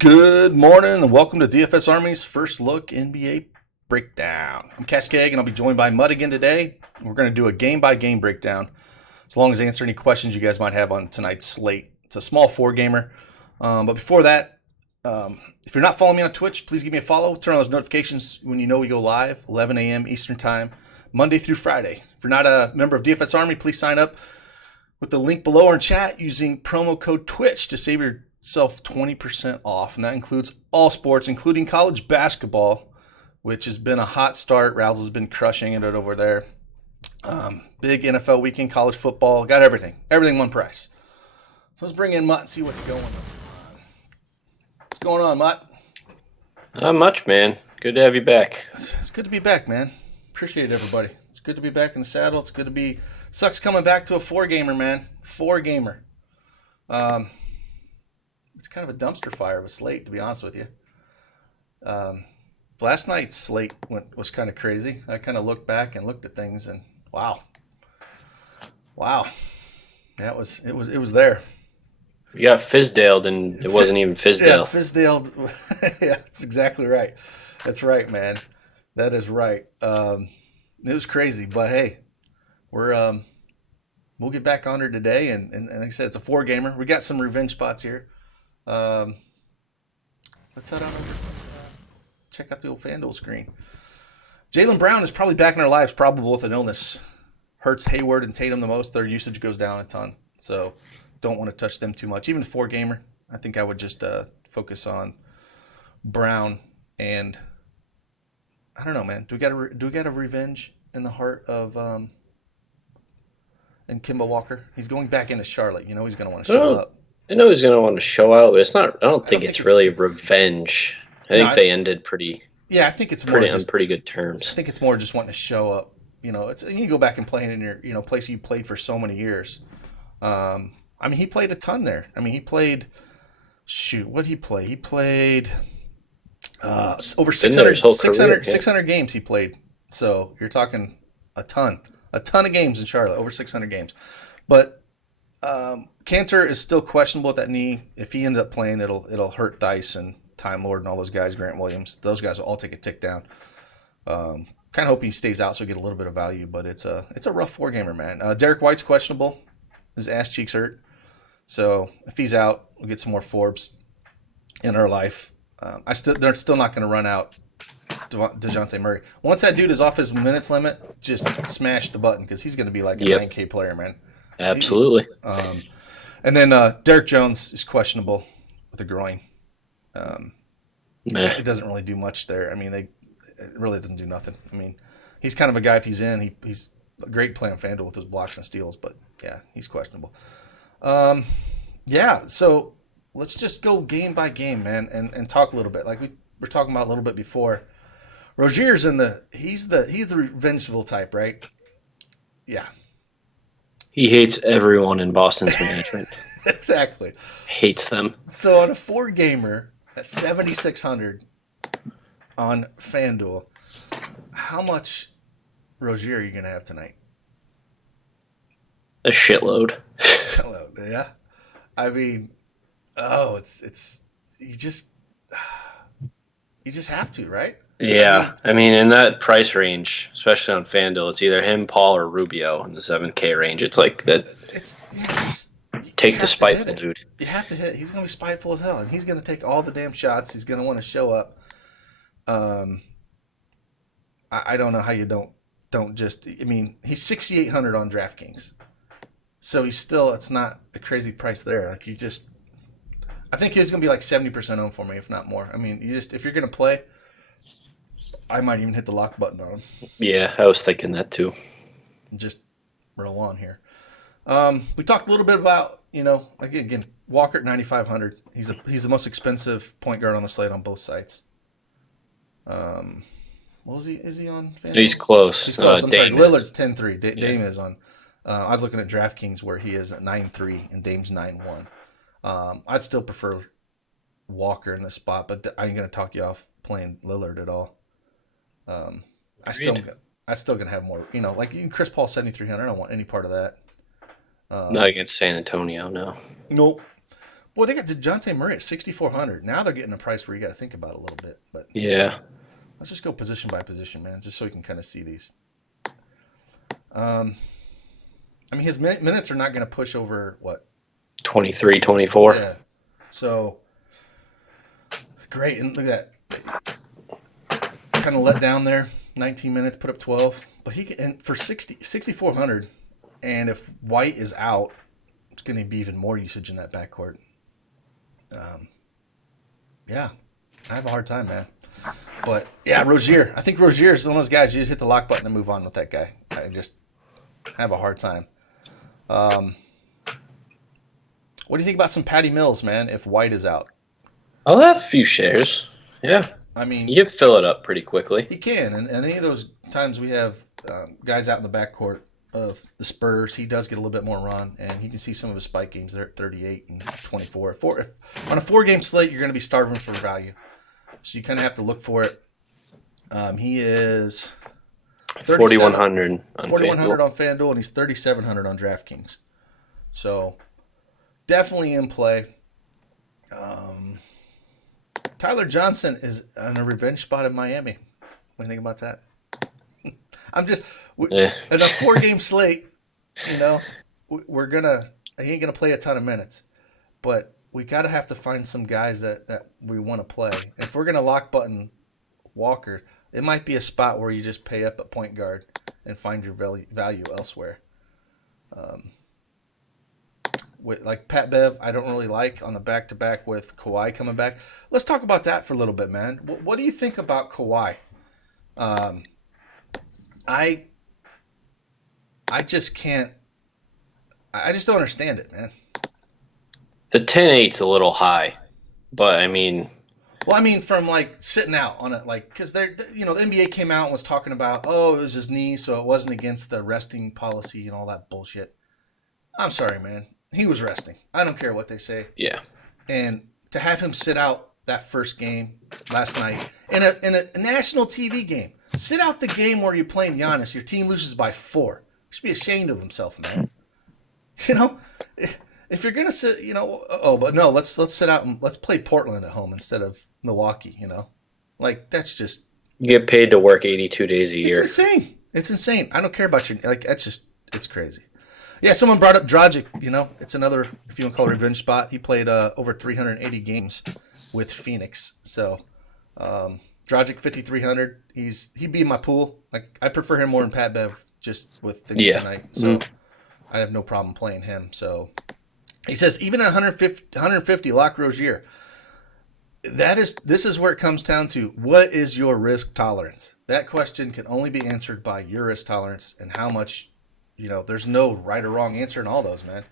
Good morning and welcome to DFS Army's First Look NBA Breakdown. I'm CashKeg and I'll be joined by Mutt again today. We're going to do a game-by-game breakdown as long as I answer any questions you guys might have on tonight's slate. It's a small four-gamer. But before that, if you're not following me on Twitch, please give me a follow. Turn on those notifications when you know we go live, 11 a.m. Eastern Time, Monday through Friday. If you're not a member of DFS Army, please sign up with the link below or in chat using promo code TWITCH to save yourself 20% off. And that includes all sports, including college basketball, which has been a hot start. Rouse has been crushing it over there. Big NFL weekend, college football, got everything. Everything one price. So let's bring in Mutt and see what's going on. What's going on, Mutt? Not much, man. Good to have you back. It's good to be back, man. Appreciate it, everybody. It's good to be back in the saddle. It's good to be... Sucks coming back to a four-gamer, man. Four-gamer. It's kind of a dumpster fire of a slate, to be honest with you. Last night's slate was kind of crazy. I kind of looked back and looked at things, and wow. Yeah, it was there. You got Fizdaled, and it wasn't even Fizdale. Yeah, Fizdale. Yeah, that's exactly right. That's right, man. That is right. It was crazy, but hey, we'll get back on her today, and like I said, it's a four-gamer. We got some revenge spots here. Let's head on over. Check out the old FanDuel screen. Jaylen Brown is probably back in our lives, probable with an illness. Hurts Hayward and Tatum the most. Their usage goes down a ton, so don't want to touch them too much. Even four-gamer, I think I would just focus on Brown and I don't know, man. Do we got a revenge in the heart of and Kemba Walker? He's going back into Charlotte. You know he's going to want to show up. I know he's going to want to show out, but it's not. I don't think it's really revenge. I think they ended pretty. Yeah, I think it's more on pretty good terms. I think it's more just wanting to show up. You know, it's you go back and play in your place you played for so many years. I mean, he played a ton there. I mean, he played. Shoot, what did he play? He played over 600 games he played. So you're talking a ton of games in Charlotte, over 600 games. But Cantor is still questionable with that knee. If he ends up playing, it'll hurt Dice and Time Lord and all those guys, Grant Williams. Those guys will all take a tick down. Kind of hope he stays out so we get a little bit of value, but it's a rough four-gamer, man. Derek White's questionable. His ass cheeks hurt. So if he's out, we'll get some more Forbes in our life. They're still not going to run out DeJounte Murray. Once that dude is off his minutes limit, just smash the button because he's going to be like a 9K player, man. Absolutely. And then Derek Jones is questionable with a groin. It doesn't really do much there. I mean, it really doesn't do nothing. I mean, he's kind of a guy, if he's in, he's a great play on FanDuel with his blocks and steals, but yeah, he's questionable. Yeah, so let's just go game by game, man, and talk a little bit. Like we were talking about a little bit before. Rozier's he's the revengeful type, right? Yeah. He hates everyone in Boston's management. Exactly. Hates them. So on a four-gamer at 7,600 on FanDuel, how much Rozier are you going to have tonight? A shitload. Yeah. I mean, it's you just have to, right? Yeah, I mean, in that price range, especially on FanDuel, it's either him, Paul, or Rubio in the 7K range. It's like that. Take the spiteful dude. You have to hit. He's going to be spiteful as hell, and he's going to take all the damn shots. He's going to want to show up. I don't know how you don't just. I mean, he's 6,800 on DraftKings, so it's not a crazy price there. Like I think he's going to be like 70% owned for me, if not more. I mean, if you're going to play, I might even hit the lock button on him. Yeah, I was thinking that too. Just roll on here. We talked a little bit about, again, Walker at 9,500. He's the most expensive point guard on the slate on both sites. What is he on FanDuel? He's close. He's close. I'm sorry. Lillard's 10-3. Dame is on. I was looking at DraftKings where he is at 9-3 and Dame's 9-1. I'd still prefer Walker in this spot, but I ain't gonna talk you off playing Lillard at all. I still gonna have more. Like Chris Paul 7,300. I don't want any part of that. Not against San Antonio, no. Nope. Boy, they got DeJounte Murray at 6,400. Now they're getting a price where you got to think about it a little bit. But Yeah. let's just go position by position, man, just so we can kind of see these. I mean, his minutes are not going to push over, what? 23, 24. Yeah. So, great. And look at that. Kind of let down there. 19 minutes, put up 12. But he can, and for 6,400, and if White is out, it's going to be even more usage in that backcourt. Yeah. I have a hard time, man. But, yeah, Rozier. I think Rozier is one of those guys, you just hit the lock button and move on with that guy. I just have a hard time. What do you think about some Patty Mills, man, if White is out? I'll have a few shares. Yeah. I mean, you can fill it up pretty quickly. He can. And any of those times we have guys out in the backcourt of the Spurs, he does get a little bit more run, and you can see some of his spike games. They're at 38 and 24. If on a 4-game slate, you're going to be starving for value. So you kind of have to look for it. He is 4,100 on 4,100 on FanDuel, and he's 3,700 on DraftKings. So definitely in play. Tyler Johnson is on a revenge spot in Miami. What do you think about that? I'm just in a 4-game slate. You know, he ain't gonna play a ton of minutes, but we gotta have to find some guys that we want to play. If we're gonna lock button Walker, it might be a spot where you just pay up at point guard and find your value elsewhere. Like Pat Bev, I don't really like on the back-to-back with Kawhi coming back. Let's talk about that for a little bit, man. What do you think about Kawhi? I just can't. I just don't understand it, man. The 10-8's a little high, but I mean. Well, I mean, from like sitting out on it, like because the NBA came out and was talking about, oh, it was his knee, so it wasn't against the resting policy and all that bullshit. I'm sorry, man. He was resting. I don't care what they say. Yeah. And to have him sit out that first game last night in a national TV game, sit out the game where you're playing Giannis, your team loses by 4. He should be ashamed of himself, man. You know, if you're gonna sit, but no, let's sit out and let's play Portland at home instead of Milwaukee. You know, like that's just you get paid to work 82 days a year. It's insane. It's insane. I don't care about your it's crazy. Yeah, someone brought up Dragic. You know, it's another, if you want to call it a revenge spot. He played over 380 games with Phoenix. So, Dragic 5,300. He'd be in my pool. Like I prefer him more than Pat Bev just with things tonight. So I have no problem playing him. So he says even at 150 lock Rozier. This is where it comes down to what is your risk tolerance? That question can only be answered by your risk tolerance and how much. There's no right or wrong answer in all those, man.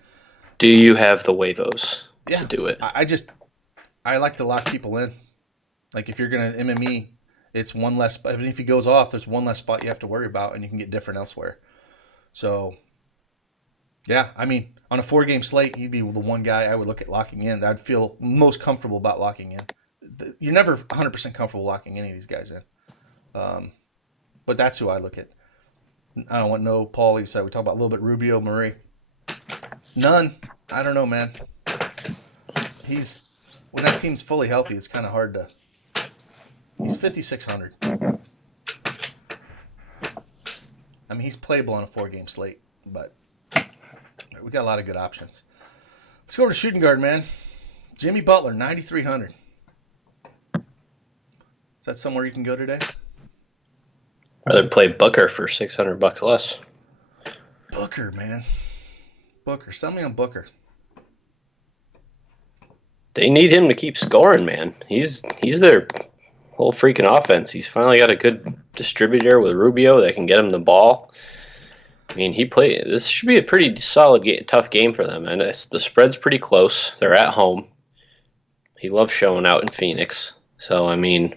Do you have the huevos to do it? I like to lock people in. Like if you're going to MME, it's one less spot. Even if he goes off, there's one less spot you have to worry about, and you can get different elsewhere. So, yeah, I mean, on a 4-game slate, he'd be the one guy I would look at locking in that I'd feel most comfortable about locking in. You're never 100% comfortable locking any of these guys in. But that's who I look at. I don't want no Paul. You said we talked about a little bit Rubio, Murray. None. I don't know, man. When that team's fully healthy, it's kind of hard to. He's 5,600. I mean, he's playable on a 4-game slate, but we got a lot of good options. Let's go over to shooting guard, man. Jimmy Butler, 9,300. Is that somewhere you can go today? Rather play Booker for $600 less. Booker, man. Booker. Sell me on Booker. They need him to keep scoring, man. He's their whole freaking offense. He's finally got a good distributor with Rubio that can get him the ball. I mean, this should be a pretty solid, tough game for them. And the spread's pretty close. They're at home. He loves showing out in Phoenix. So, I mean,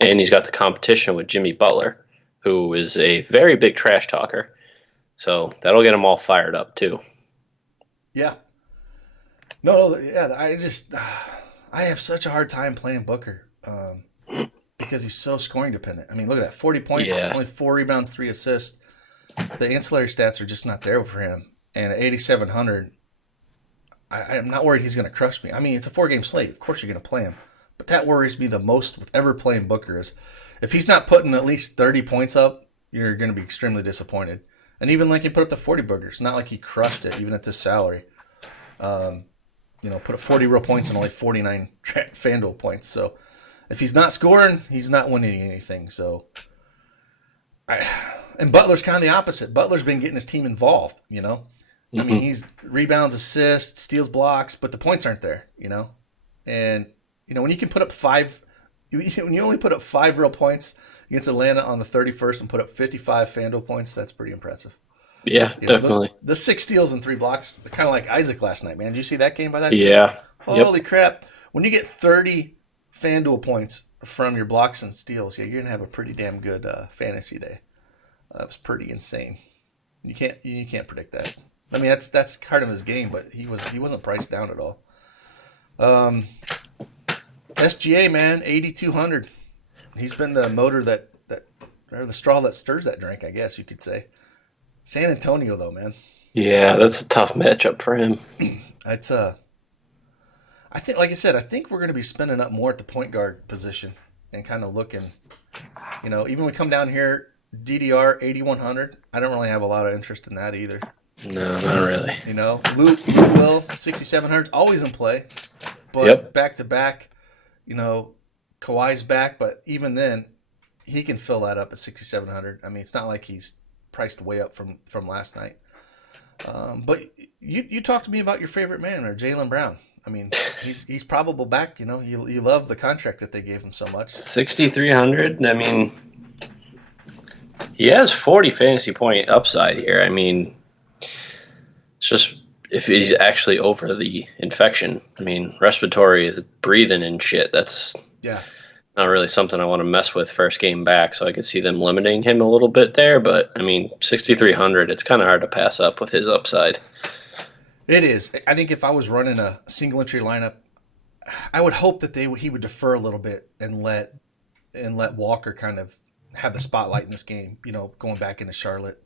and he's got the competition with Jimmy Butler, who is a very big trash talker. So that'll get them all fired up, too. Yeah. No, yeah, I have such a hard time playing Booker because he's so scoring dependent. I mean, look at that. 40 points, only 4 rebounds, 3 assists. The ancillary stats are just not there for him. And at 8,700, I'm not worried he's going to crush me. I mean, it's a 4-game slate. Of course you're going to play him. But that worries me the most with ever playing Booker is if he's not putting at least 30 points up, you're going to be extremely disappointed. And even like he put up the 40 Booker, it's not like he crushed it, even at this salary. Put up 40 real points and only 49 FanDuel points. So if he's not scoring, he's not winning anything. So, and Butler's kind of the opposite. Butler's been getting his team involved, I mean, he's rebounds, assists, steals, blocks, but the points aren't there, And, when you can put up when you only put up 5 real points against Atlanta on the 31st and put up 55 FanDuel points, that's pretty impressive. Yeah, definitely. The 6 steals and 3 blocks, kind of like Isaac last night, man. Did you see that game by that? Yeah. Holy crap. When you get 30 FanDuel points from your blocks and steals, you're going to have a pretty damn good fantasy day. That was pretty insane. You can't predict that. I mean, that's part of his game, but he wasn't priced down at all. SGA, man, 8,200. He's been the motor or the straw that stirs that drink, I guess you could say. San Antonio, though, man. Yeah, that's a tough matchup for him. It's I think, like I said, I think we're going to be spending up more at the point guard position and kind of looking. Even when we come down here, DDR 8,100. I don't really have a lot of interest in that either. No, not really. Lou Will 6,700 always in play, but back to back. Kawhi's back, but even then, he can fill that up at 6,700. I mean, it's not like he's priced way up from last night. But you talked to me about your favorite man, or Jaylen Brown. I mean, he's probable back. You love the contract that they gave him so much. 6,300. I mean, he has 40 fantasy point upside here. I mean, it's just if he's actually over the infection. I mean, respiratory, breathing and shit. That's not really something I want to mess with first game back. So I could see them limiting him a little bit there. But I mean, 6,300. It's kind of hard to pass up with his upside. It is. I think if I was running a single entry lineup, I would hope that he would defer a little bit and let Walker kind of have the spotlight in this game. Going back into Charlotte.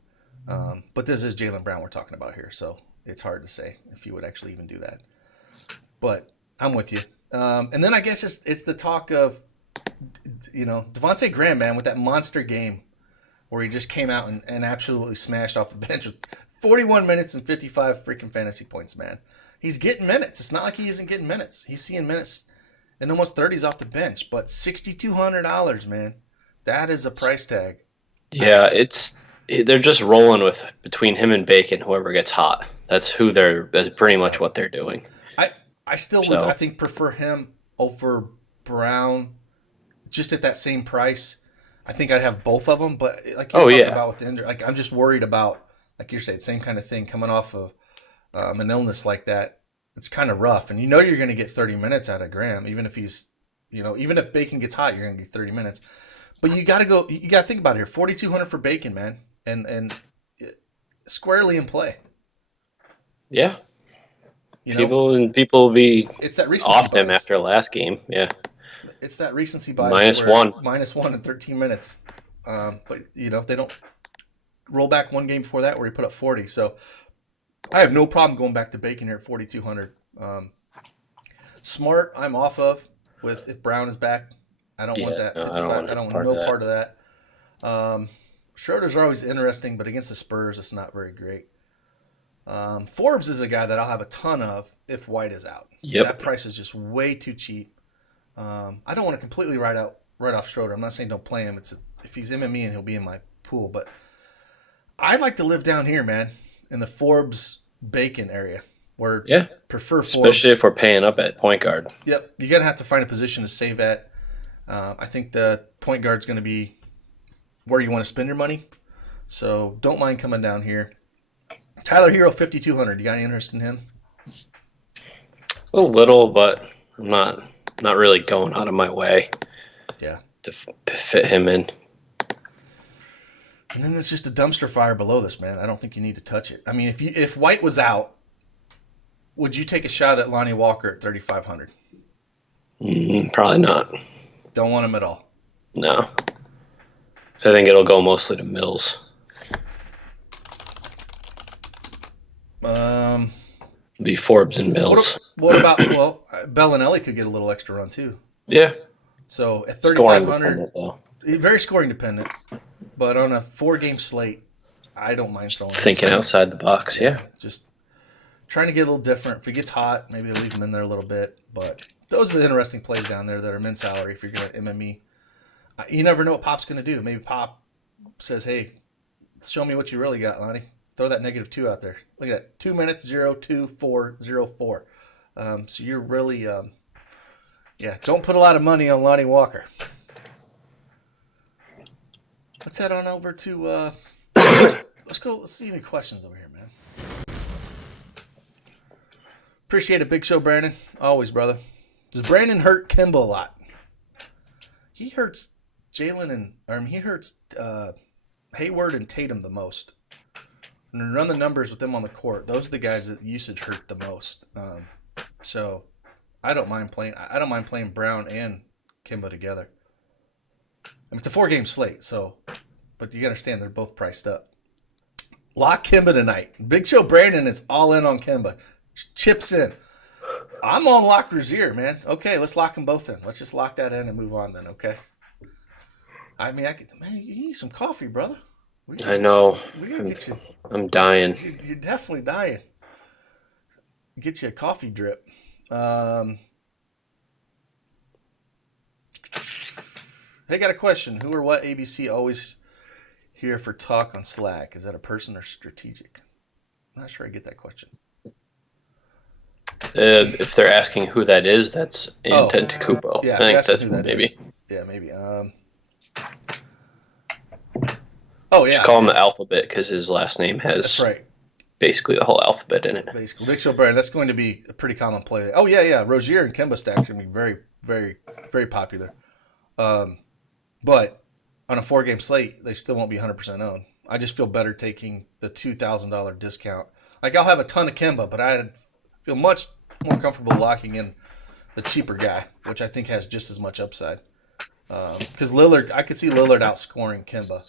But this is Jaylen Brown we're talking about here, so it's hard to say if you would actually even do that. But I'm with you. And then I guess it's the talk of Devontae Graham, man, with that monster game where he just came out and absolutely smashed off the bench with 41 minutes and 55 freaking fantasy points, man. He's getting minutes. It's not like he isn't getting minutes. He's seeing minutes and almost 30s off the bench. But $6,200, man, that is a price tag. Yeah, they're just rolling with between him and Bacon, whoever gets hot. That's pretty much what they're doing. I still would, I think, prefer him over Brown just at that same price. I think I'd have both of them, but like you're talking about with the injury, like I'm just worried about, like you're saying, same kind of thing coming off of an illness like that. It's kind of rough, and you're going to get 30 minutes out of Graham, even if even if Bacon gets hot, you're going to get 30 minutes. But you got to think about it here. 4,200 for Bacon, man, and squarely in play. Yeah. People will be it's that recency off bias. him after last game. Yeah. It's that recency bias. -1 in 13 minutes. But they don't roll back one game before that where he put up 40. So I have no problem going back to Bacon here at 4,200. Smart, I'm off of if Brown is back. I don't want that. I don't want no part of that. Schroeder's are always interesting, but against the Spurs, it's not very great. Forbes is a guy that I'll have a ton of if White is out. Yep. That price is just way too cheap. I don't want to completely write off Schroeder. I'm not saying don't play him. If he's MME and he'll be in my pool, but I like to live down here, man, in the Forbes Bacon area. Where prefer Forbes, especially if we're paying up at point guard. Yep, you're gonna have to find a position to save at. I think the point guard's going to be where you want to spend your money, so don't mind coming down here. Tyler Hero, 5,200. You got any interest in him? A little, but I'm not really going out of my way. Yeah. To fit him in. And then there's just a dumpster fire below this, man. I don't think you need to touch it. I mean, if White was out, would you take a shot at Lonnie Walker at 3,500? Probably not. Don't want him at all. No. I think it'll go mostly to Mills. Be Forbes and Mills. What about Bellinelli could get a little extra run too. Yeah. So at Scoring 3,500, dependent, though. very scoring dependent, but on a 4-game slate, I don't mind throwing him. Thinking outside the box, yeah. Just trying to get a little different. If it gets hot, maybe they'll leave him in there a little bit. But those are the interesting plays down there that are min salary if you're going to MME. You never know what Pop's going to do. Maybe Pop says, hey, show me what you really got, Lonnie. Throw that -2 out there. Look at that. 2 minutes, 0.2404. So you're really, don't put a lot of money on Lonnie Walker. Let's head on over to, let's see any questions over here, man. Appreciate it, Big Show Brandon. Always, brother. Does Brandon hurt Kemba a lot? He hurts he hurts Hayward and Tatum the most. And run the numbers with them on the court. Those are the guys that usage hurt the most. So I don't mind playing Brown and Kemba together. I mean, it's a 4-game slate, but you gotta understand they're both priced up. Lock Kemba tonight. Big Show Brandon is all in on Kemba. Chips in. I'm on Lock Rozier, man. Okay, let's lock them both in. Let's just lock that in and move on then, okay? I mean, you need some coffee, brother. I know. We gotta get you. I'm dying. You're definitely dying. Get you a coffee drip. Hey, got a question. Who or what ABC always here for talk on Slack? Is that a person or strategic? I'm not sure I get that question. If they're asking who that is, that's Intent to Kupo. Yeah, I think that's maybe. Yeah, maybe. Oh yeah. Just call him the alphabet because his last name has. That's right. Basically the whole alphabet in it. Basically, Big Show Brandon. That's going to be a pretty common play. Oh yeah. Rozier and Kemba stack are going to be very, very, very popular. But on a 4-game slate, they still won't be 100% owned. I just feel better taking the $2,000 discount. Like I'll have a ton of Kemba, but I feel much more comfortable locking in the cheaper guy, which I think has just as much upside. Because Lillard, I could see Lillard outscoring Kemba.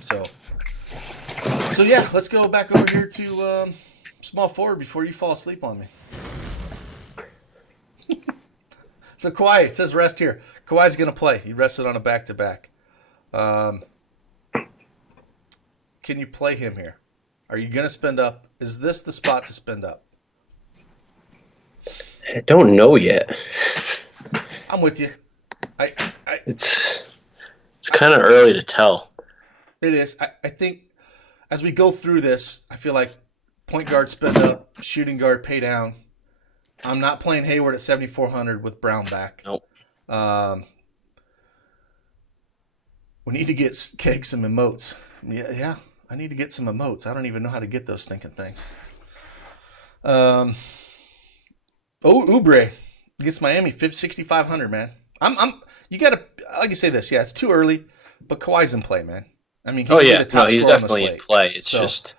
So yeah, let's go back over here to small forward before you fall asleep on me. So Kawhi, it says rest here. Kawhi's going to play. He rested on a back-to-back. Can you play him here? Are you going to spend up? Is this the spot to spend up? I don't know yet. I'm with you. It's kind of early to tell. It is. I think as we go through this, I feel like point guard spend up, shooting guard pay down. I'm not playing Hayward at 7,400 with Brown back. Nope. We need to get Keg some emotes. Yeah, I need to get some emotes. I don't even know how to get those stinking things. Oubre gets Miami 6,500, man. You gotta, like you say this, yeah, it's too early, but Kawhi's in play, man. I mean, he's definitely in play. It's just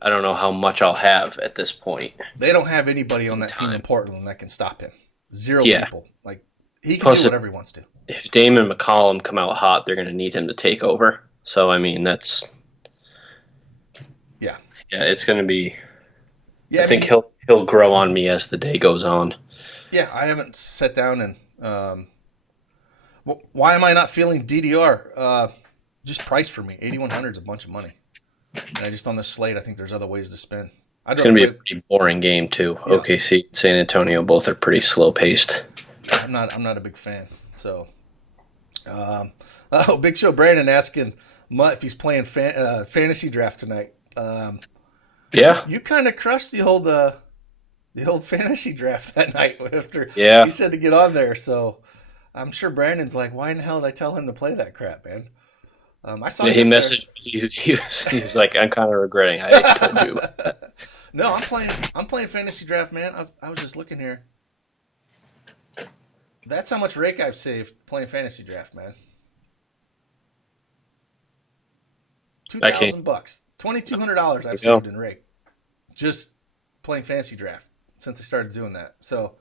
I don't know how much I'll have at this point. They don't have anybody on that team in Portland that can stop him. Zero people. Like he can do whatever he wants to. If Dame and McCollum come out hot, they're going to need him to take over. So I mean, that's yeah, it's going to be. Yeah, I think he'll grow on me as the day goes on. Yeah, I haven't sat down and why am I not feeling DDR? Just price for me. 8,100 is a bunch of money. And I just on this slate, I think there's other ways to spend. It's going to be a pretty boring game too. Yeah. OKC, San Antonio, both are pretty slow paced. I'm not a big fan. So, Big Show Brandon asking Mutt if he's playing fantasy draft tonight. Yeah, you kind of crushed the old fantasy draft that night after he said to get on there. So I'm sure Brandon's like, why in the hell did I tell him to play that crap, man? I saw. Yeah, he messaged me. He was like, I'm kind of regretting I told you. No, I'm playing fantasy draft, man. I was just looking here. That's how much rake I've saved playing fantasy draft, man. $2,000, $2,200 I've saved in rake, just playing fantasy draft since I started doing that. So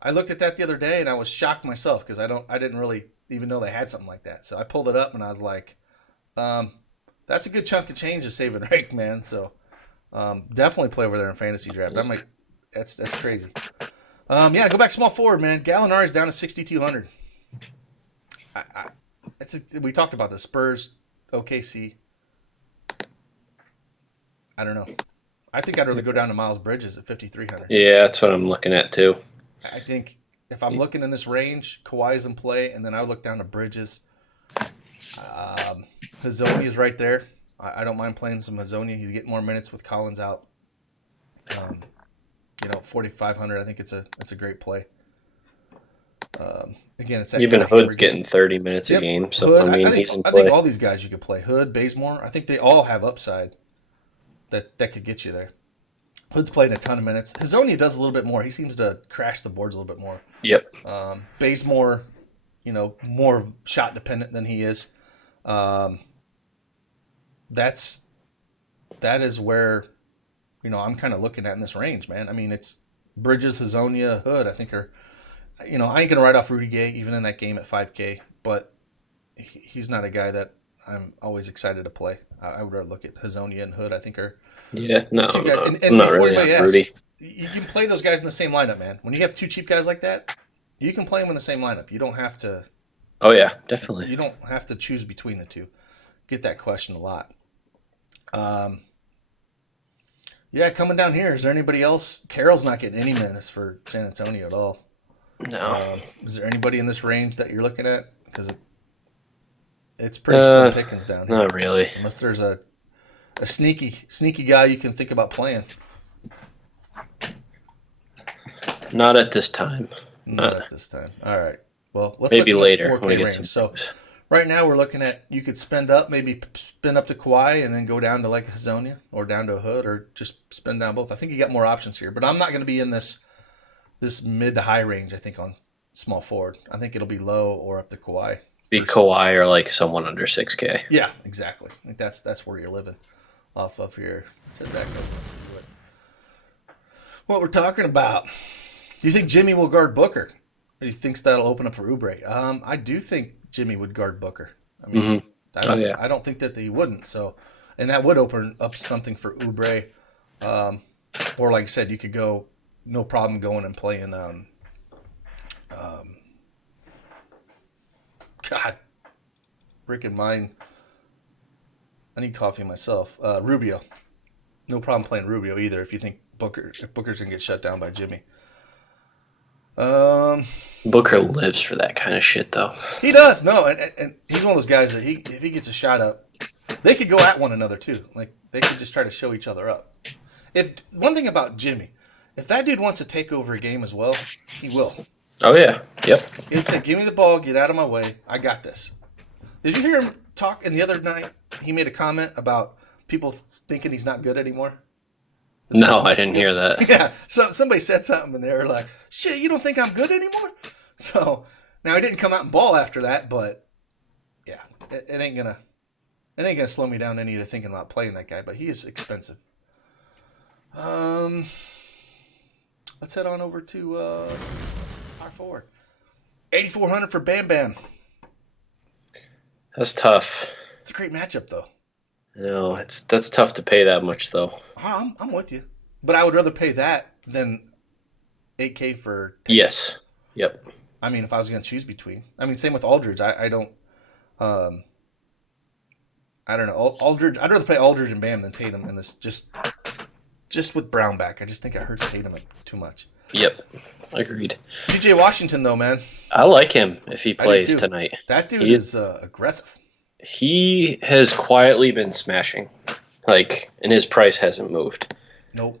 I looked at that the other day and I was shocked myself because I didn't really even know they had something like that. So I pulled it up and I was like, that's a good chunk of change to save in rake, man. So Definitely play over there in fantasy draft. That's crazy. Yeah, go back small forward, man. Gallinari's down to 6,200. We talked about the Spurs, OKC. I don't know. I think I'd rather go down to Miles Bridges at 5,300. Yeah, that's what I'm looking at too. I think if I'm looking in this range, Kawhi's in play, and then I would look down to Bridges. Hazonia is right there. I don't mind playing some Hazonia. He's getting more minutes with Collins out. 4,500. I think it's a great play. Again, it's that Even kind of Hood's getting 30 minutes a game, so Hood, I mean, he's in play. think all these guys you could play. Hood, Bazemore. I think they all have upside that could get you there. Hood's playing a ton of minutes. Hazonia does a little bit more. He seems to crash the boards a little bit more. Yep. Bazemore, more shot dependent than he is. That is where, I'm kind of looking at in this range, man. I mean, it's Bridges, Hazonia, Hood. I think are, I ain't gonna write off Rudy Gay even in that game at 5K, but he's not a guy that I'm always excited to play. I would rather look at Hazonia and Hood. I think are two guys. I'm And not before really anybody on asks, Rudy. you can play those guys in the same lineup, man. When you have two cheap guys like that, you can play them in the same lineup. You don't have to. Oh yeah, definitely. You don't have to choose between the two. Get that question a lot. Yeah, coming down here, is there anybody else? Carroll's not getting any minutes for San Antonio at all. No. Is there anybody in this range that you're looking at? Because it's pretty slim pickings down here. Not really. Unless there's a sneaky guy you can think about playing. Not at this time. Not at this time. All right. Well, let's maybe look at this later 4K when we get range. some. So right now we're looking at you could spend up, maybe spin up to Kawhi and then go down to like Hazonia or down to a Hood or just spend down both. I think you got more options here, but I'm not going to be in this mid to high range. I think on small forward. I think it'll be low or up to Kawhi. Be Kawhi or like someone under 6K. Yeah, exactly. I think that's where you're living off of here. Let's head back over to what we're talking about. Do you think Jimmy will guard Booker? Or do you think that'll open up for Oubre? I do think Jimmy would guard Booker. I mean, I don't think that he wouldn't. So, and that would open up something for Oubre. Or like I said, you could go no problem going and playing. God, freaking mind. I need coffee myself. Rubio, no problem playing Rubio either. If you think Booker's gonna get shut down by Jimmy. Booker lives for that kind of shit, though. He does, no, and he's one of those guys that if he gets a shot up, they could go at one another too. Like they could just try to show each other up. If one thing about Jimmy, if that dude wants to take over a game as well, he will. Oh yeah, yep. He'd say, "Give me the ball, get out of my way. I got this." Did you hear him talk? And the other night, he made a comment about people thinking he's not good anymore. No, I didn't hear that. Yeah, so somebody said something, and they were like, "Shit, you don't think I'm good anymore?" So now he didn't come out and ball after that, but yeah, it ain't gonna slow me down any to thinking about playing that guy. But he is expensive. Let's head on over to our forward. 8,400 for Bam Bam. That's tough. It's a great matchup, though. No, that's tough to pay that much, though. I'm with you, but I would rather pay that than 8K for. Yes. Yep. I mean, if I was going to choose between, I mean, same with Aldridge. I don't. I don't know. Aldridge. I'd rather play Aldridge and Bam than Tatum in this. Just with Brown back, I just think it hurts Tatum too much. Yep. Agreed. DJ Washington, though, man. I like him if he plays tonight. That dude is aggressive. He has quietly been smashing, and his price hasn't moved. Nope.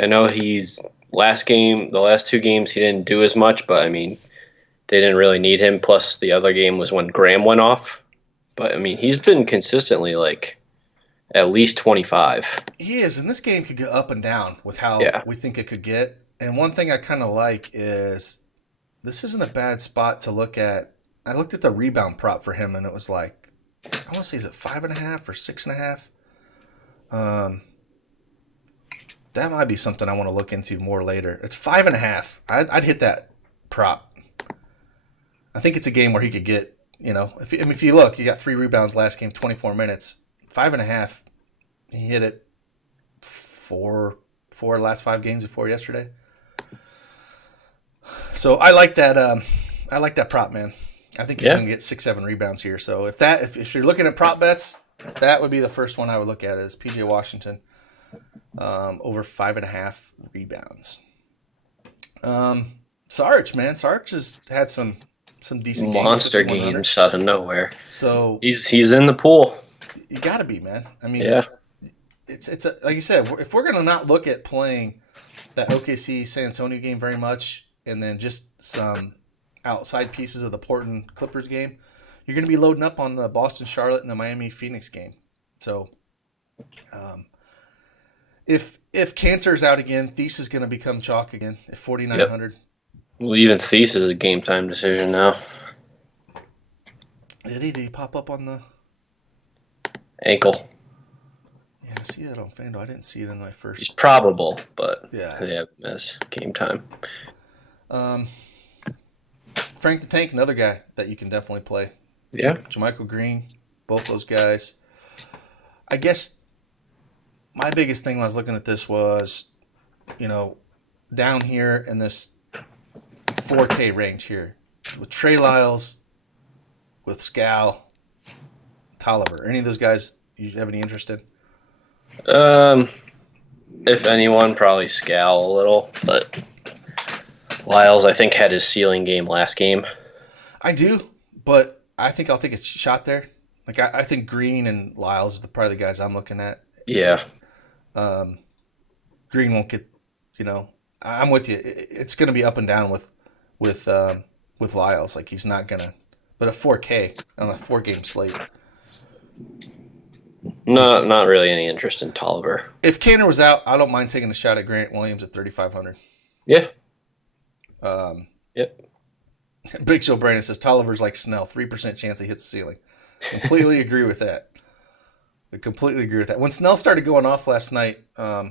I know the last 2 games, he didn't do as much, but I mean, they didn't really need him. Plus, the other game was when Graham went off. But I mean, he's been consistently at least 25. He is, and this game could go up and down with how we think it could get. And one thing I kind of like is this isn't a bad spot to look at. I looked at the rebound prop for him, and it was like, I want to say, is it 5.5 or 6.5? That might be something I want to look into more later. It's 5.5. I'd hit that prop. I think it's a game where he could get, if you look, he got 3 rebounds last game, 24 minutes. 5.5. He hit it four last 5 games before yesterday. So I like that. I like that prop, man. I think he's going to get 6-7 rebounds here. So if you're looking at prop bets, that would be the first one I would look at is PJ Washington over 5.5 rebounds. Sarge, man, Sarge has had some decent monster games out of nowhere. So he's in the pool. You got to be, man. I mean, it's like you said, if we're going to not look at playing that OKC San Antonio game very much, and then just some outside pieces of the Portland Clippers game, you're going to be loading up on the Boston Charlotte and the Miami Phoenix game. So, if Cantor's out again, Thies is going to become chalk again at 4,900. Yep. Well, even Thies is a game time decision now. Did he pop up on the ankle? Yeah, I see that on FanDuel. I didn't see it in my first. He's probable, but yeah, that's game time. Frank the Tank, another guy that you can definitely play. Yeah. JaMychal Green, both those guys. I guess my biggest thing when I was looking at this was, down here in this 4K range here with Trey Lyles, with Scal, Tolliver. Any of those guys you have any interest in? If anyone, probably Scal a little, but Lyles, I think, had his ceiling game last game. I do, but I think I'll take a shot there. Like I think Green and Lyles are probably the guys I'm looking at. Yeah. Green won't get, I'm with you. It's going to be up and down with Lyles. Like he's not gonna, but a 4K on a 4-game slate. No, not really any interest in Tolliver. If Cantor was out, I don't mind taking a shot at Grant Williams at 3,500. Yeah. Yep. Big Joe Brandon says Tolliver's like Snell, 3% chance he hits the ceiling. Completely agree with that. I completely agree with that. When Snell started going off last night, I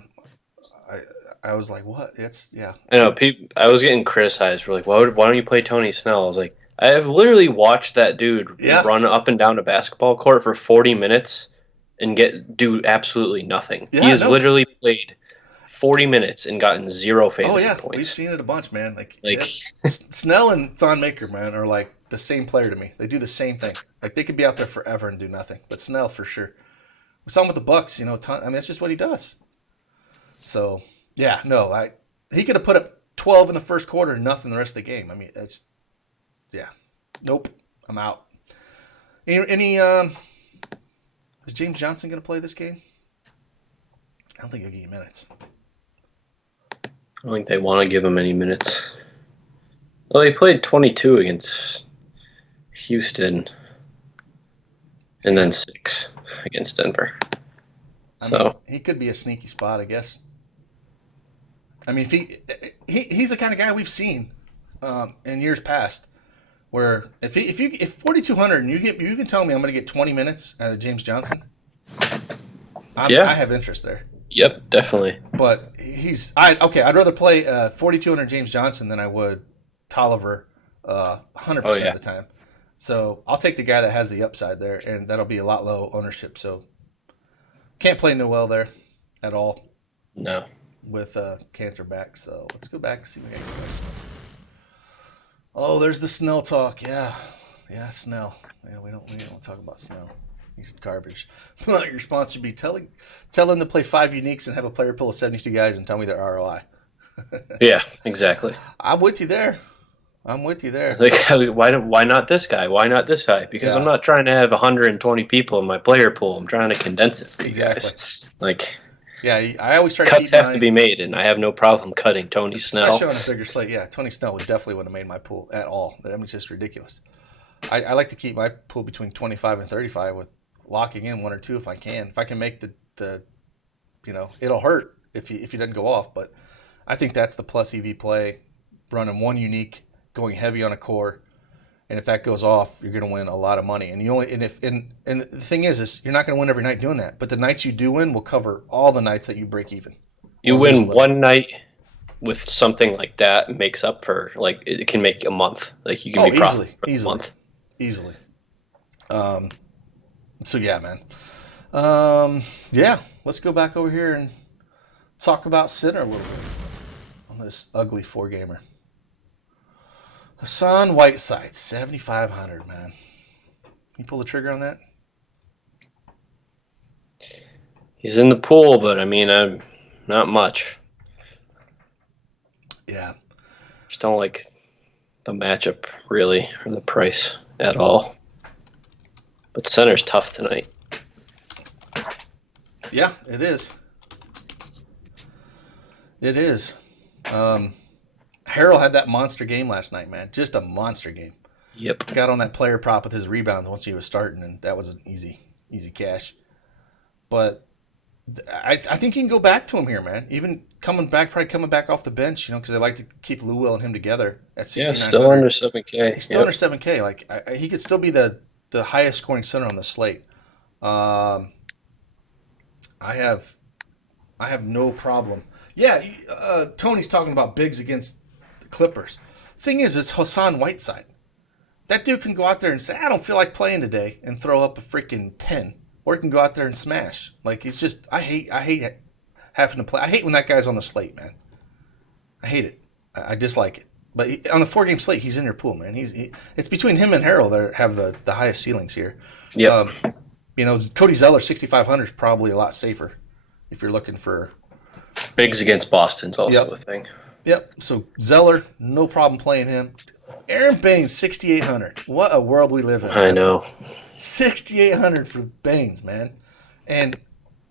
was like, "What?" Yeah. I know. I was getting criticized for like, why don't you play Tony Snell? I was like, I have literally watched that dude run up and down a basketball court for 40 minutes and do absolutely nothing. Yeah, he has literally played 40 minutes and gotten 0 fantasy points. We've seen it a bunch, man. Like Snell and Thon Maker, man, are like the same player to me. They do the same thing. Like they could be out there forever and do nothing. But Snell for sure. We saw him with the Bucks, that's just what he does. So he could have put up 12 in the first quarter and nothing the rest of the game. I mean, nope. I'm out. Is James Johnson going to play this game? I don't think he'll give you minutes. I don't think they want to give him any minutes. Well, he played 22 against Houston and then 6 against Denver. I mean, he could be a sneaky spot, I guess. I mean, if he's the kind of guy we've seen in years past, where if 4,200 and you can tell me I'm going to get 20 minutes out of James Johnson, I have interest there. Yep, definitely. But I'd rather play 4,200 James Johnson than I would Tolliver 100% of the time. So I'll take the guy that has the upside there, and that'll be a lot low ownership. So can't play Noel there at all. No. With Cantor back. So let's go back and see what happens. Oh, there's the Snell talk. Yeah, Snell. Yeah, we don't talk about Snell. He's garbage. Your sponsor be tell them to play 5 uniques and have a player pool of 72 guys and tell me their ROI. Yeah, exactly. I'm with you there. Like, why not this guy? Why not this guy? Because I'm not trying to have 120 people in my player pool. I'm trying to condense it for you guys. Like, I always try to cuts have to be made, and I have no problem cutting Tony Snell. Especially on a bigger slate. Yeah, Tony Snell wouldn't have made my pool at all. I mean, it's just ridiculous. I like to keep my pool between 25 and 35 with locking in 1 or 2 if I can. If I can make the it'll hurt if he doesn't go off, but I think that's the plus EV play, running 1 unique, going heavy on a core, and if that goes off, you're going to win a lot of money. And the thing is you're not going to win every night doing that, but the nights you do win will cover all the nights that you break even. You win one night with something like that makes up for, like, it can make a month. Like, you can be profitable for a month. Easily. So yeah, man. Let's go back over here and talk about center a little bit on this ugly 4-gamer. Hassan Whiteside, 7,500, man. Can you pull the trigger on that? He's in the pool, but I mean, I'm not much. Yeah. Just don't like the matchup, really, or the price at all. But center's tough tonight. Yeah, it is. It is. Harrell had that monster game last night, man. Just a monster game. Yep. Got on that player prop with his rebounds once he was starting, and that was an easy cash. But I think you can go back to him here, man. Even probably coming back off the bench, because they like to keep Lou and him together at 6,900. Yeah, still under 7K. He's still under 7K. Like he could still be the highest scoring center on the slate. I have no problem. Yeah, Tony's talking about bigs against the Clippers. Thing is, it's Hassan Whiteside. That dude can go out there and say, I don't feel like playing today, and throw up a freaking 10. Or he can go out there and smash. Like, it's just, I hate having to play. I hate when that guy's on the slate, man. I hate it. I dislike it. But on the 4-game slate, he's in your pool, man. It's between him and Harrell that have the highest ceilings here. Yep. Cody Zeller, 6,500 is probably a lot safer if you're looking for bigs against Boston's also a thing. Yep. So Zeller, no problem playing him. Aaron Baines, 6,800. What a world we live in. I know. 6,800 for Baines, man. And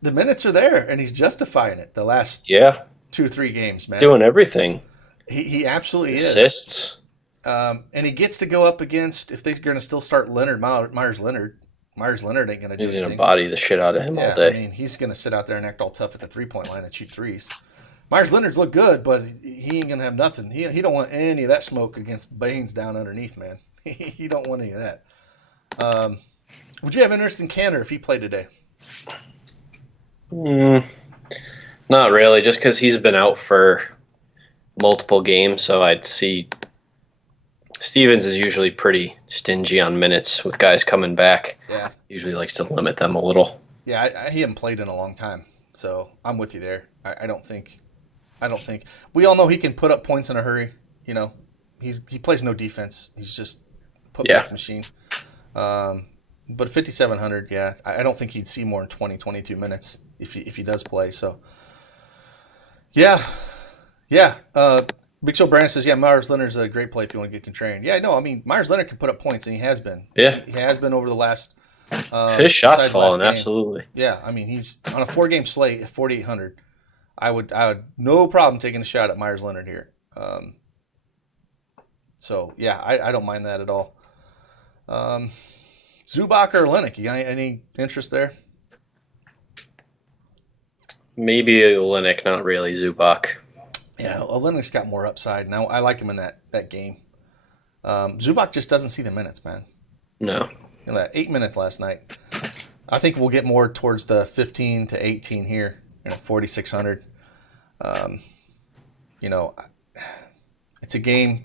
the minutes are there, and he's justifying it the last 2 or 3 games, man. Doing everything. He absolutely Assists. And he gets to go up against, if they're going to still start Myers Leonard ain't going to do anything. He's going to body the shit out of him all day. I mean, he's going to sit out there and act all tough at the 3-point line and shoot threes. Myers Leonard's look good, but he ain't going to have nothing. He don't want any of that smoke against Baines down underneath, man. He don't want any of that. Would you have interest in Cantor if he played today? Not really, just because he's been out for multiple games, so I'd see Stevens is usually pretty stingy on minutes with guys coming back. Yeah. Usually likes to limit them a little. Yeah, he hasn't played in a long time, so I'm with you there. I don't think we all know he can put up points in a hurry. He plays no defense. He's just put-back machine. But 5,700, I don't think he'd see more than 20, 22 minutes if he does play. So, yeah. Big Show Brandon says, Myers Leonard's a great play if you want to get contrarian. Yeah, no, I mean, Myers Leonard can put up points, and he has been. Yeah. He has been over the last his shot's falling, absolutely. Yeah, I mean, he's on a 4-game slate at 4,800. I would no problem taking a shot at Myers Leonard here. So, yeah, I don't mind that at all. Zubac or Olynyk, you got any interest there? Maybe Olynyk, not really Zubac. Yeah, Olynyk's got more upside. Now I like him in that game. Zubac just doesn't see the minutes, man. No. That 8 minutes last night. I think we'll get more towards the 15 to 18 here, 4,600. It's a game.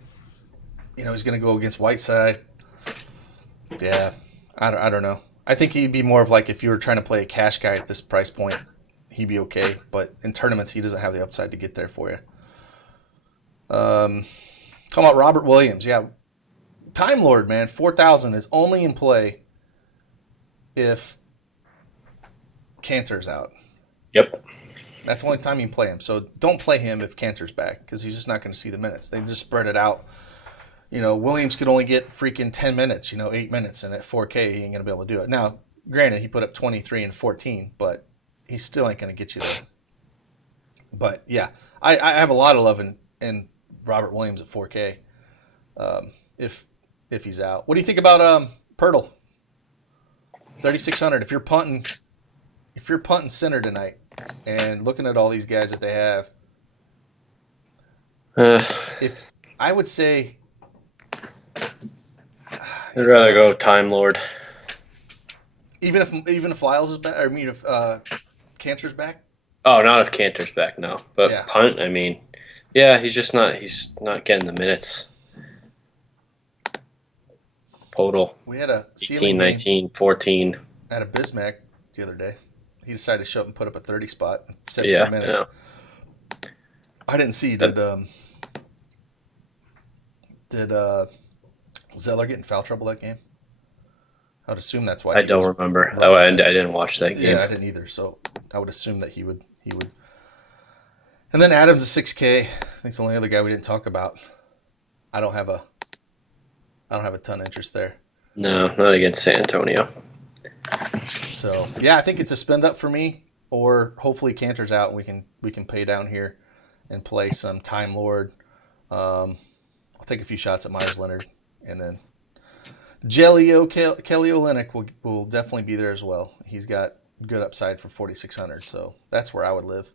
He's going to go against Whiteside. Yeah, I don't know. I think he'd be more of like if you were trying to play a cash guy at this price point, he'd be okay. But in tournaments, he doesn't have the upside to get there for you. Talking about Robert Williams, Time Lord, man, 4,000 is only in play if Cantor's out. Yep. That's the only time you can play him. So don't play him if Cantor's back because he's just not going to see the minutes. They just spread it out. Williams could only get freaking 10 minutes, 8 minutes, and at 4K, he ain't going to be able to do it. Now, granted, he put up 23 and 14, but he still ain't going to get you there. But, yeah, I have a lot of love in Robert Williams at 4K if he's out. What do you think about Pirtle? 3,600. If you're punting center tonight and looking at all these guys that they have, if I would say I'd rather go Time Lord. Even if Lyles is back, if Cantor's back. Oh, not if Cantor's back, no. But punt, I mean, he's not getting the minutes. Total. We had a 18, 19, 14. At a Bismack the other day. He decided to show up and put up a 30 spot in 17 minutes. I didn't see. Did Zeller get in foul trouble that game? I would assume that's why I he was don't remember. Oh, running I minutes. didn't watch that game. Yeah, I didn't either. So I would assume that he would. And then Adams a 6K. I think it's the only other guy we didn't talk about. I don't have a ton of interest there. No, not against San Antonio. So yeah, I think it's a spend up for me. Or hopefully Cantor's out and we can pay down here and play some Time Lord. I'll take a few shots at Myers Leonard, and then Kelly Olynyk will definitely be there as well. He's got good upside for 4,600, so that's where I would live.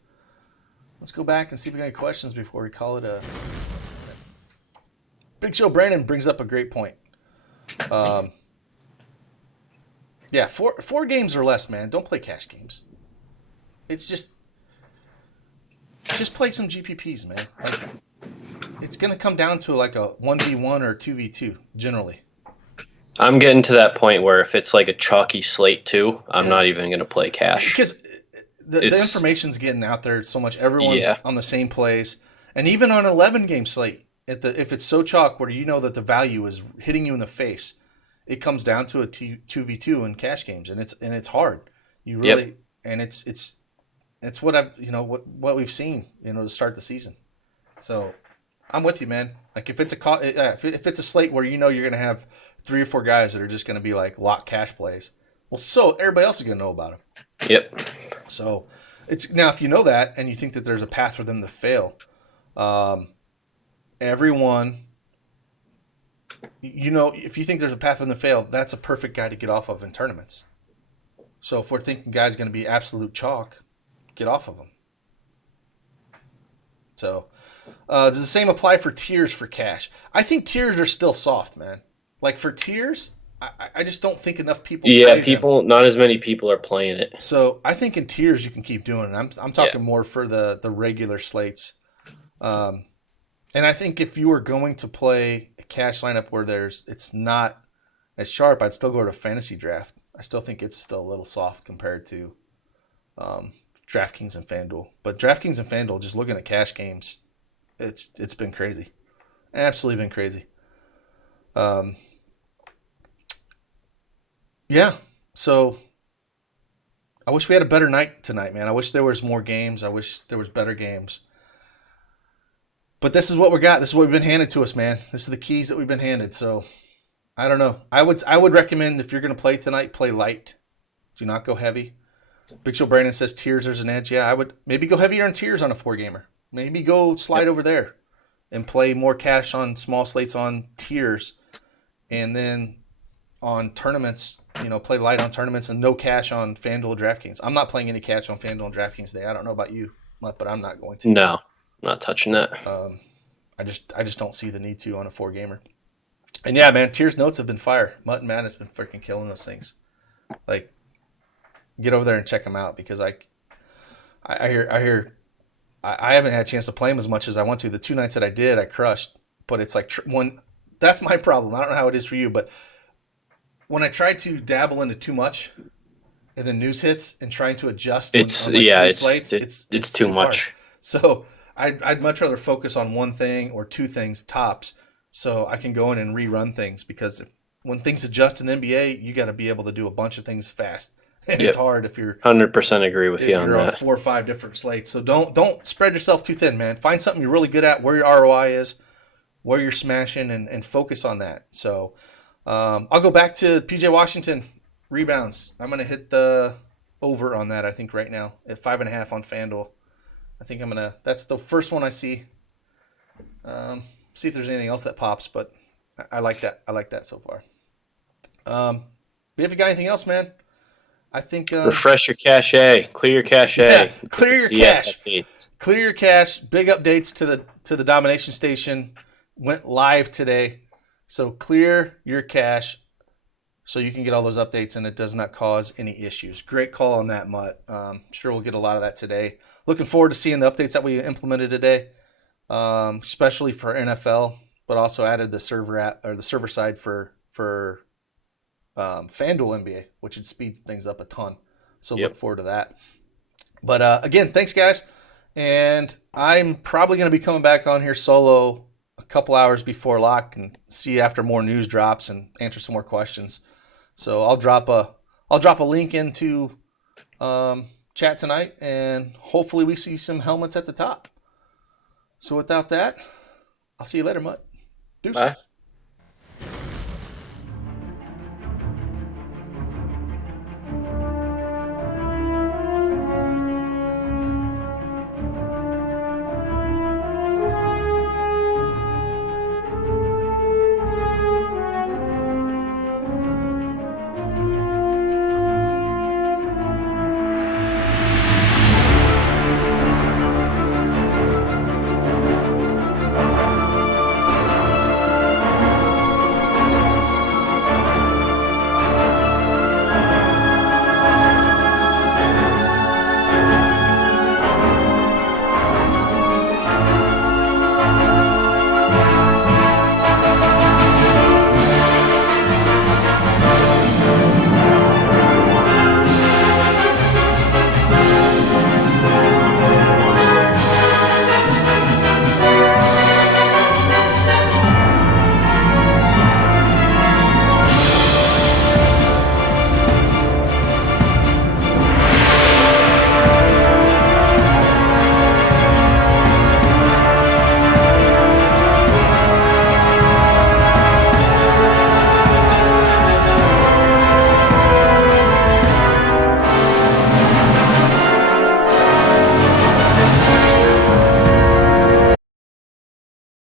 Let's go back and see if we got any questions before we call it a. Big Show Brandon brings up a great point. Yeah, four games or less, man. Don't play cash games. It's just play some GPPs, man. Like, it's gonna come down to like a 1v1 or 2v2 generally. I'm getting to that point where if it's like a chalky slate too, I'm not even going to play cash. Because the information's getting out there so much. Everyone's on the same plays. And even on an 11-game slate, if it's so chalk where you know that the value is hitting you in the face, it comes down to a 2v2 in cash games. And it's hard. You really and it's what I've what we've seen, to start the season. So I'm with you, man. Like if it's a slate where you're going to have 3 or 4 guys that are just going to be like lock cash plays, well, so everybody else is going to know about them. Yep. So it's now if you know that and you think that there's a path for them to fail, everyone, if you think there's a path for them to fail, that's a perfect guy to get off of in tournaments. So if we're thinking guy's going to be absolute chalk, get off of him. So does the same apply for tiers for cash? I think tiers are still soft, man. Like for tiers, I just don't think enough people. Yeah, not as many people are playing it. So I think in tiers you can keep doing it. I'm talking more for the regular slates. And I think if you were going to play a cash lineup where it's not as sharp, I'd still go to fantasy draft. I still think it's still a little soft compared to DraftKings and FanDuel. But DraftKings and FanDuel, just looking at cash games, it's been crazy, absolutely been crazy. Yeah, so I wish we had a better night tonight, man. I wish there was more games. I wish there was better games. But this is what we got. This is what we've been handed to us, man. This is the keys that we've been handed. So I don't know. I would recommend if you're going to play tonight, play light. Do not go heavy. Big Show Brandon says tiers there's an edge. Yeah, I would maybe go heavier on tiers on a 4-gamer. Maybe go slide over there and play more cash on small slates on tiers, and then on tournaments, play light on tournaments and no cash on FanDuel DraftKings. I'm not playing any cash on FanDuel and DraftKings today. I don't know about you, Mutt, but I'm not going to. No, not touching that. I just don't see the need to on a 4-gamer. And yeah, man, tiers notes have been fire. Mutt and Matt has been freaking killing those things. Like, get over there and check them out because I hear I haven't had a chance to play them as much as I want to. The 2 nights that I did, I crushed. But it's like that's my problem. I don't know how it is for you, but when I try to dabble into too much, and then news hits and trying to adjust, it's too much. Hard. So I'd much rather focus on one thing or 2 things tops, so I can go in and rerun things. Because when things adjust in NBA, you got to be able to do a bunch of things fast, and it's hard if you're 100% agree with you on that. On 4 or 5 different slates. So don't spread yourself too thin, man. Find something you're really good at, where your ROI is, where you're smashing, and focus on that. So. I'll go back to PJ Washington rebounds. I'm going to hit the over on that, I think, right now at 5.5 on FanDuel. I think that's the first one I see. See if there's anything else that pops, but I like that. I like that so far. But if you got anything else, man, I think refresh your cache, clear your cache. Yeah, clear your cache. Updates. Clear your cache. Big updates to the Domination Station went live today. So clear your cache so you can get all those updates and it does not cause any issues. Great call on that, Mutt. Sure we'll get a lot of that today. Looking forward to seeing the updates that we implemented today, especially for NFL, but also added the server side for FanDuel NBA, which would speed things up a ton. So Look forward to that. But again, thanks guys. And I'm probably going to be coming back on here solo a couple hours before lock and see after more news drops and answer some more questions. So I'll drop a link into chat tonight, and hopefully we see some helmets at the top. So without that, I'll see you later, Mutt. Deuces. Bye.